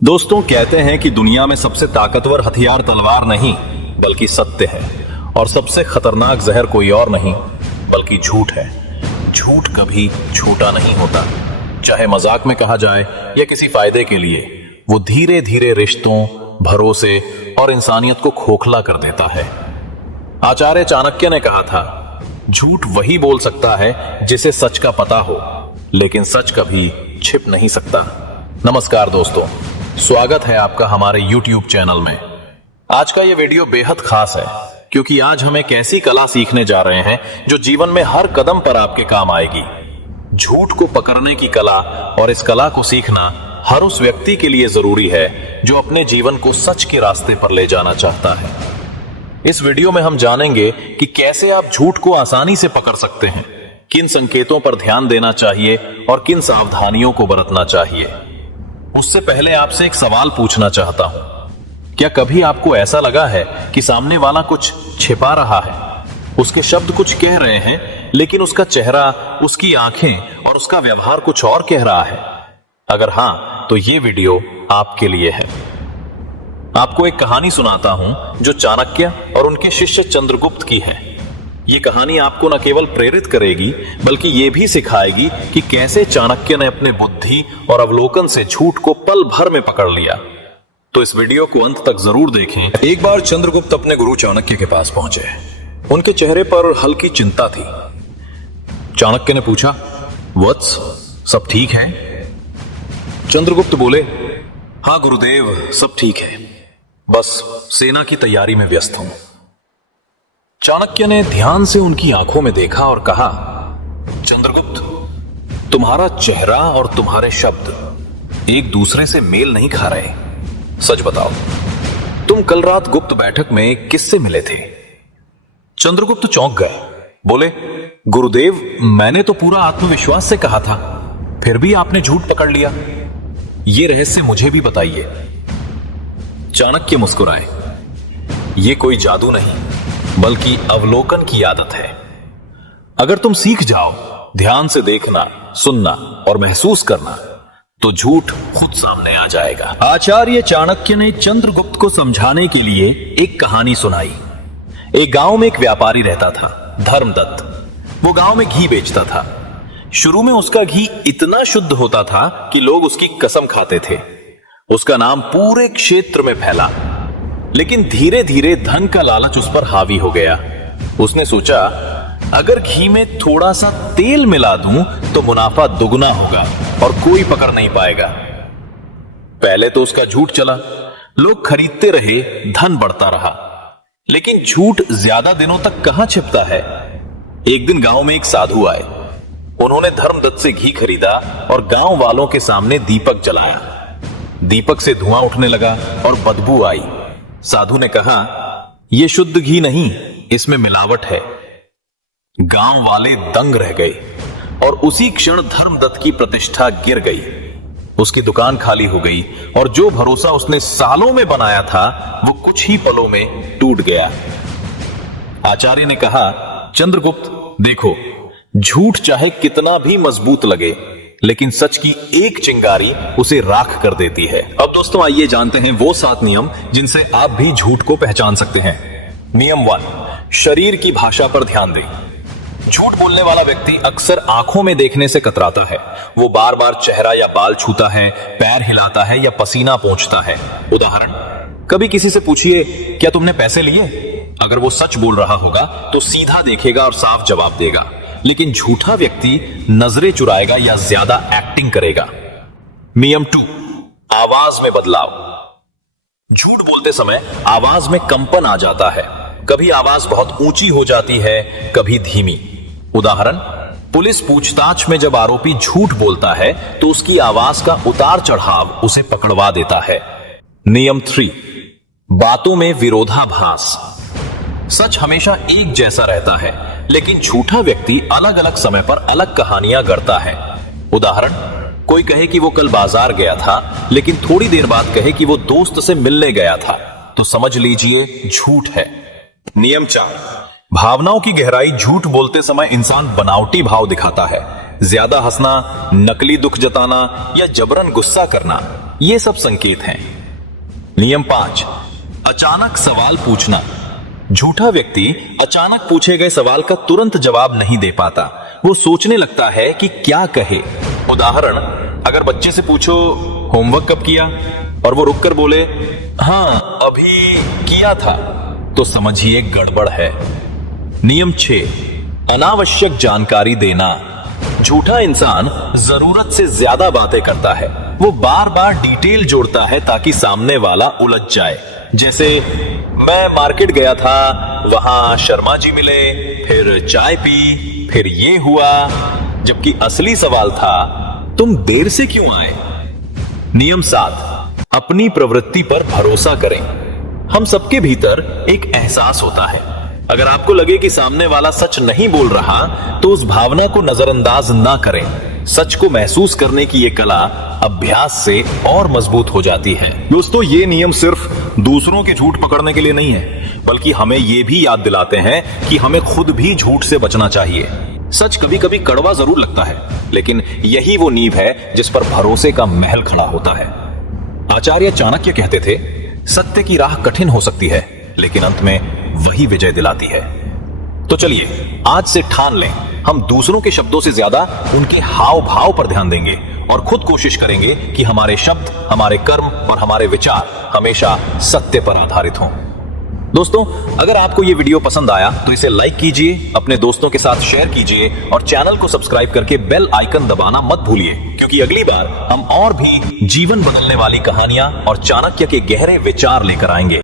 दोस्तों, कहते हैं कि दुनिया में सबसे ताकतवर हथियार तलवार नहीं बल्कि सत्य है, और सबसे खतरनाक जहर कोई और नहीं बल्कि झूठ है। झूठ कभी छोटा नहीं होता, चाहे मजाक में कहा जाए या किसी फायदे के लिए। वो धीरे धीरे रिश्तों, भरोसे और इंसानियत को खोखला कर देता है। आचार्य चाणक्य ने कहा था, झूठ वही बोल सकता है जिसे सच का पता हो, लेकिन सच कभी छिप नहीं सकता। नमस्कार दोस्तों, स्वागत है आपका हमारे YouTube चैनल में। आज का ये वीडियो बेहद खास है क्योंकि आज हम एक ऐसी कला सीखने जा रहे हैं जो जीवन में हर कदम पर आपके काम आएगी। झूठ को पकड़ने की कला, और इस कला को सीखना हर उस व्यक्ति के लिए जरूरी है जो अपने जीवन को सच के रास्ते पर ले जाना चाहता है। इस वीडियो में हम जानेंगे कि कैसे आप झूठ को आसानी से पकड़ सकते हैं, किन संकेतों पर ध्यान देना चाहिए और किन सावधानियों को बरतना चाहिए। उससे पहले आपसे एक सवाल पूछना चाहता हूं, क्या कभी आपको ऐसा लगा है कि सामने वाला कुछ छिपा रहा है? उसके शब्द कुछ कह रहे हैं, लेकिन उसका चेहरा, उसकी आंखें और उसका व्यवहार कुछ और कह रहा है? अगर हां, तो ये वीडियो आपके लिए है। आपको एक कहानी सुनाता हूं जो चाणक्य और उनके शिष्य चंद्रगुप्त की है। ये कहानी आपको न केवल प्रेरित करेगी बल्कि ये भी सिखाएगी कि कैसे चाणक्य ने अपने बुद्धि और अवलोकन से झूठ को पल भर में पकड़ लिया। तो इस वीडियो को अंत तक जरूर देखें। एक बार चंद्रगुप्त अपने गुरु चाणक्य के पास पहुंचे। उनके चेहरे पर हल्की चिंता थी। चाणक्य ने पूछा, वत्स, सब ठीक है? चंद्रगुप्त बोले, हाँ गुरुदेव, सब ठीक है, बस सेना की तैयारी में व्यस्त हूं। चाणक्य ने ध्यान से उनकी आंखों में देखा और कहा, चंद्रगुप्त, तुम्हारा चेहरा और तुम्हारे शब्द एक दूसरे से मेल नहीं खा रहे। सच बताओ, तुम कल रात गुप्त बैठक में किससे मिले थे? चंद्रगुप्त चौंक गए। बोले, गुरुदेव, मैंने तो पूरा आत्मविश्वास से कहा था, फिर भी आपने झूठ पकड़ लिया। ये रहस्य मुझे भी बताइए। चाणक्य मुस्कुराए। ये कोई जादू नहीं बल्कि अवलोकन की आदत है। अगर तुम सीख जाओ ध्यान से देखना, सुनना और महसूस करना, तो झूठ खुद सामने आ जाएगा। आचार्य चाणक्य ने चंद्रगुप्त को समझाने के लिए एक कहानी सुनाई। एक गांव में एक व्यापारी रहता था, धर्मदत्त। वो गांव में घी बेचता था। शुरू में उसका घी इतना शुद्ध होता था कि लोग उसकी कसम खाते थे। उसका नाम पूरे क्षेत्र में फैला। लेकिन धीरे धीरे धन का लालच उस पर हावी हो गया। उसने सोचा, अगर घी में थोड़ा सा तेल मिला दूं तो मुनाफा दुगना होगा और कोई पकड़ नहीं पाएगा। पहले तो उसका झूठ चला, लोग खरीदते रहे, धन बढ़ता रहा। लेकिन झूठ ज्यादा दिनों तक कहां छिपता है। एक दिन गांव में एक साधु आए। उन्होंने धर्मदत्त से घी खरीदा और गांव वालों के सामने दीपक जलाया। दीपक से धुआं उठने लगा और बदबू आई। साधु ने कहा, यह शुद्ध घी नहीं, इसमें मिलावट है। गांव वाले दंग रह गए और उसी क्षण धर्मदत्त की प्रतिष्ठा गिर गई। उसकी दुकान खाली हो गई और जो भरोसा उसने सालों में बनाया था वो कुछ ही पलों में टूट गया। आचार्य ने कहा, चंद्रगुप्त देखो, झूठ चाहे कितना भी मजबूत लगे, लेकिन सच की एक चिंगारी उसे राख कर देती है। अब दोस्तों, आइए जानते हैं वो 7 नियम जिनसे आप भी झूठ को पहचान सकते हैं। नियम 1, शरीर की भाषा पर ध्यान दें। झूठ बोलने वाला व्यक्ति अक्सर आंखों में देखने से कतराता है। वो बार बार चेहरा या बाल छूता है, पैर हिलाता है या पसीना पोंछता है। उदाहरण, कभी किसी से पूछिए, क्या तुमने पैसे लिए? अगर वो सच बोल रहा होगा तो सीधा देखेगा और साफ जवाब देगा। लेकिन झूठा व्यक्ति नजरें चुराएगा या ज्यादा एक्टिंग करेगा। नियम 2, आवाज में बदलाव। झूठ बोलते समय आवाज में कंपन आ जाता है। कभी आवाज बहुत ऊंची हो जाती है, कभी धीमी। उदाहरण, पुलिस पूछताछ में जब आरोपी झूठ बोलता है तो उसकी आवाज का उतार चढ़ाव उसे पकड़वा देता है। नियम 3, बातों में विरोधाभास। सच हमेशा एक जैसा रहता है, लेकिन झूठा व्यक्ति अलग अलग समय पर अलग कहानियां गढ़ता है। उदाहरण, कोई कहे कि वो कल बाजार गया था, लेकिन थोड़ी देर बाद कहे कि वो दोस्त से मिलने गया था, तो समझ लीजिए झूठ है। नियम 4, भावनाओं की गहराई। झूठ बोलते समय इंसान बनावटी भाव दिखाता है। ज्यादा हंसना, नकली दुख जताना या जबरन गुस्सा करना। ये सब संकेत हैं। नियम 5, अचानक सवाल पूछना। झूठा व्यक्ति अचानक पूछे गए सवाल का तुरंत जवाब नहीं दे पाता। वो सोचने लगता है कि क्या कहे। उदाहरण, अगर बच्चे से पूछो होमवर्क कब किया और वो रुककर बोले हां अभी किया था, तो समझिए गड़बड़ है। नियम 6, अनावश्यक जानकारी देना। झूठा इंसान जरूरत से ज्यादा बातें करता है। वो बार बार डिटेल जोड़ता है ताकि सामने वाला उलझ जाए। जैसे, मैं मार्केट गया था, वहां शर्मा जी मिले, फिर चाय पी, फिर ये हुआ, जबकि असली सवाल था तुम देर से क्यों आए। नियम 7, अपनी प्रवृत्ति पर भरोसा करें। हम सबके भीतर एक एहसास होता है। अगर आपको लगे कि सामने वाला सच नहीं बोल रहा, तो उस भावना को नजरअंदाज ना करें। सच को महसूस करने की ये कला अभ्यास से और मजबूत हो जाती है। दोस्तों, ये नियम सिर्फ दूसरों के झूठ पकड़ने के लिए नहीं है, बल्कि हमें ये भी याद दिलाते हैं कि हमें खुद भी झूठ से बचना चाहिए। सच कभी कभी कड़वा जरूर लगता है, लेकिन यही वो नींव है जिस पर भरोसे का महल खड़ा होता है। आचार्य चाणक्य कहते थे, सत्य की राह कठिन हो सकती है, लेकिन अंत में वही विजय दिलाती है। तो चलिए आज से ठान लें, हम दूसरों के शब्दों से ज्यादा उनके हाव भाव पर ध्यान देंगे और खुद कोशिश करेंगे कि हमारे शब्द, हमारे कर्म और हमारे विचार हमेशा सत्य पर आधारित हों। दोस्तों, अगर आपको यह वीडियो पसंद आया तो इसे लाइक कीजिए, अपने दोस्तों के साथ शेयर कीजिए और चैनल को सब्सक्राइब करके बेल आइकन दबाना मत भूलिए, क्योंकि अगली बार हम और भी जीवन बदलने वाली कहानियां और चाणक्य के गहरे विचार लेकर आएंगे।